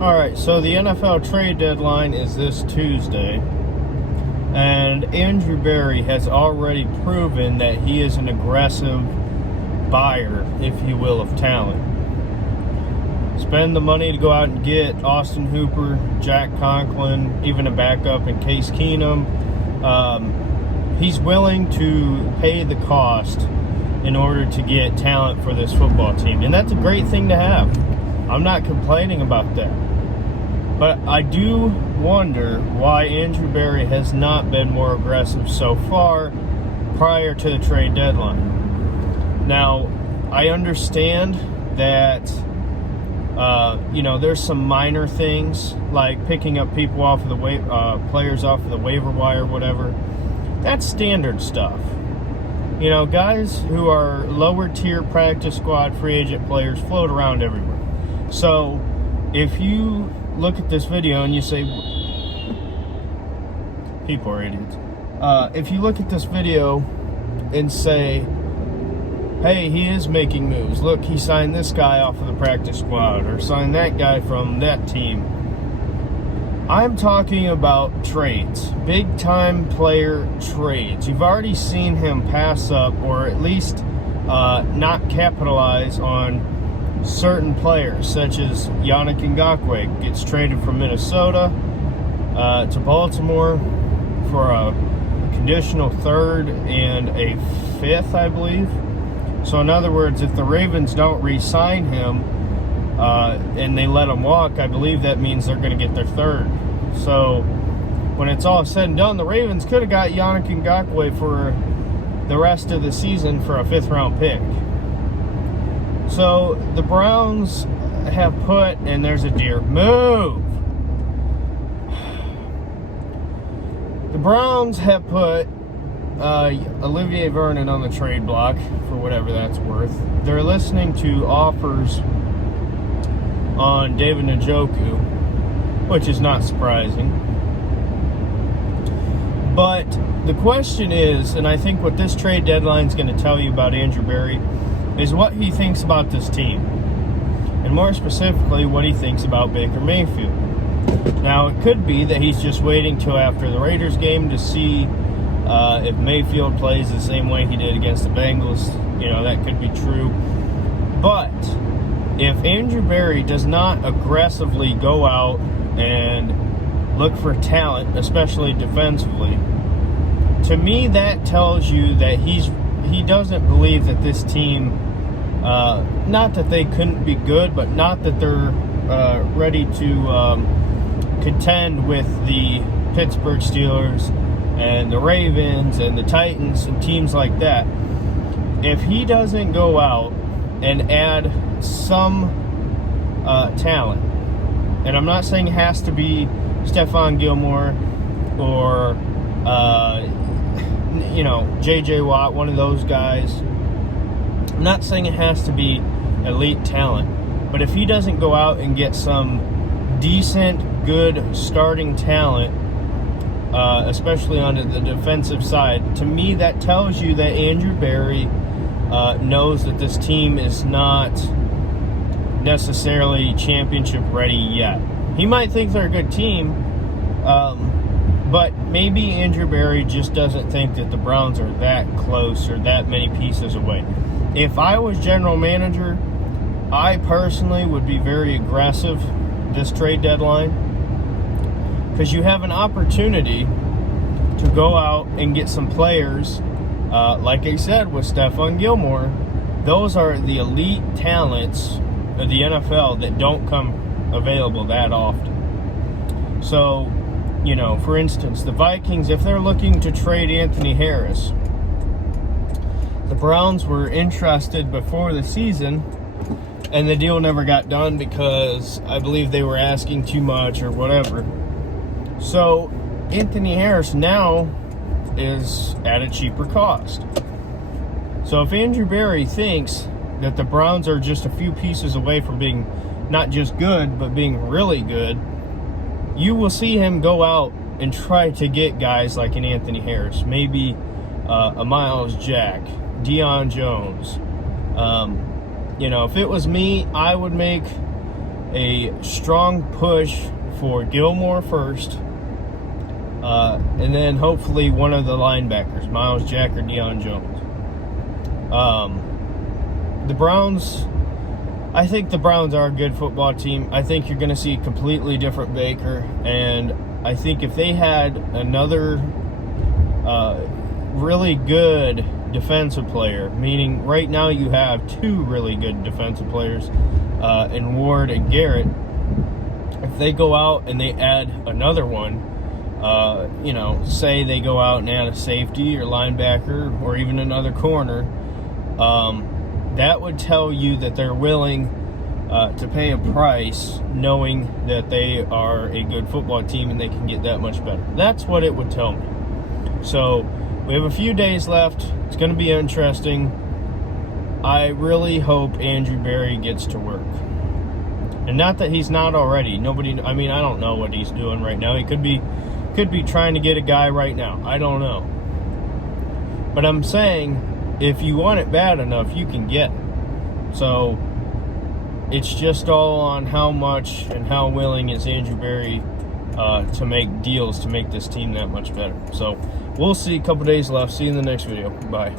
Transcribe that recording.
All right, so the NFL trade deadline is this Tuesday, and Andrew Berry has already proven that he is an aggressive buyer, if you will, of talent. Spend the money to go out and get Austin Hooper, Jack Conklin, even a backup in Case Keenum. He's willing to pay the cost in order to get talent for this football team, and that's a great thing to have. I'm not complaining about that. But I do wonder why Andrew Berry has not been more aggressive so far prior to the trade deadline. Now, I understand that, there's some minor things like picking up people off of the players off of the waiver wire, whatever. That's standard stuff. Guys who are lower tier practice squad free agent players float around everywhere. So, if you look at this video and you say, people are idiots. If you look at this video and say, hey, he is making moves. Look, he signed this guy off of the practice squad or signed that guy from that team. I'm talking about trades, big time player trades. You've already seen him pass up or at least not capitalize on certain players, such as Yannick Ngakoue gets traded from Minnesota to Baltimore for a conditional third and a fifth, I believe. So in other words, if the Ravens don't re-sign him and they let him walk, I believe that means they're going to get their third. So when it's all said and done, the Ravens could have got Yannick Ngakoue for the rest of the season for a fifth-round pick. So the Browns have put, and there's a deer, move. The Browns have put Olivier Vernon on the trade block for whatever that's worth. They're listening to offers on David Njoku, which is not surprising. But the question is, and I think what this trade deadline is going to tell you about Andrew Berry, is what he thinks about this team, and more specifically what he thinks about Baker Mayfield. Now, it could be that he's just waiting till after the Raiders game to see if Mayfield plays the same way he did against the Bengals. That could be true. But if Andrew Berry does not aggressively go out and look for talent, especially defensively, to me that tells you that he doesn't believe that this team, not that they couldn't be good, but not that they're ready to contend with the Pittsburgh Steelers and the Ravens and the Titans and teams like that. If he doesn't go out and add some talent, and I'm not saying it has to be Stephon Gilmore or J.J. Watt, one of those guys. I'm not saying it has to be elite talent, but if he doesn't go out and get some decent, good starting talent, especially on the defensive side, to me that tells you that Andrew Berry knows that this team is not necessarily championship ready yet. He might think they're a good team, but maybe Andrew Berry just doesn't think that the Browns are that close or that many pieces away. If I was general manager, I personally would be very aggressive this trade deadline, because you have an opportunity to go out and get some players, like I said, with Stephon Gilmore. Those are the elite talents of the NFL that don't come available that often. So, for instance, the Vikings, if they're looking to trade Anthony Harris, the Browns were interested before the season, and the deal never got done because I believe they were asking too much or whatever. So Anthony Harris now is at a cheaper cost. So if Andrew Berry thinks that the Browns are just a few pieces away from being not just good, but being really good, you will see him go out and try to get guys like an Anthony Harris, maybe a Miles Jack, Deion Jones. If it was me, I would make a strong push for Gilmore first, and then hopefully one of the linebackers, Miles Jack or Deion Jones. The Browns, I think the Browns are a good football team. I think you're going to see a completely different Baker, and I think if they had another really good defensive player, meaning right now you have two really good defensive players in Ward and Garrett, if they go out and they add another one, say they go out and add a safety or linebacker or even another corner, that would tell you that they're willing to pay a price knowing that they are a good football team and they can get that much better. That's what it would tell me. So we have a few days left. It's going to be interesting. I really hope Andrew Berry gets to work. And not that he's not already. I don't know what he's doing right now. He could be trying to get a guy right now. I don't know. But I'm saying, if you want it bad enough, you can get it. So it's just all on how much and how willing is Andrew Berry to make deals to make this team that much better. So we'll see. A couple days left. See you in the next video. Bye.